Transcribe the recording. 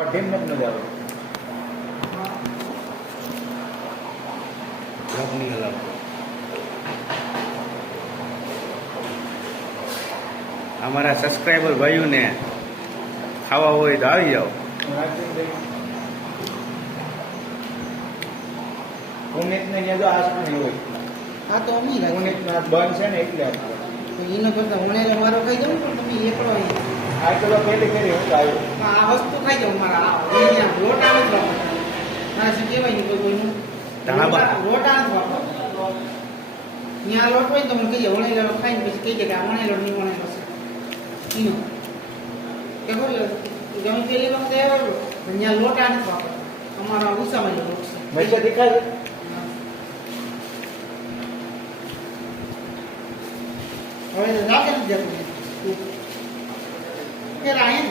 કઠિન નથી મજા આવે. જગ નહીં હલાવતો. અમારા સબસ્ક્રાઈબર ભાઈઓને ખાવા હોય તો આવી જાઓ. પુનિતને ત્યાં તો આશ નહીં હોય. આ તો અમી રાખી પુનિતના બંધ છે ને એટલે એનો કરતા ઉણેરો મારો ખાઈ જાઉં પણ તમે એકલો આ કિલો પહેલી ફેરી હું આવ્યો. આ વસ્તુ ખાઈ જાઉં મારા અહીંયા લોટા નથી વાપરતા મારે શું કહેવાય નહીં કોઈ કોઈનું લોટા નથી વાપરતા ત્યાં લોટ હોય ને તો મને કહીએ વણેલો ખાઈને પછી કહી દે કે આ વણેલો નહીં વણેલો છે એનો કે બોલો ગમે પેલી વખતે આવ્યો ત્યાં લોટા નથી વાપરતા અમારા ઉષામાં લોટ છે મેં દેખાય હવે તો લાગે ને જતું કે રાયન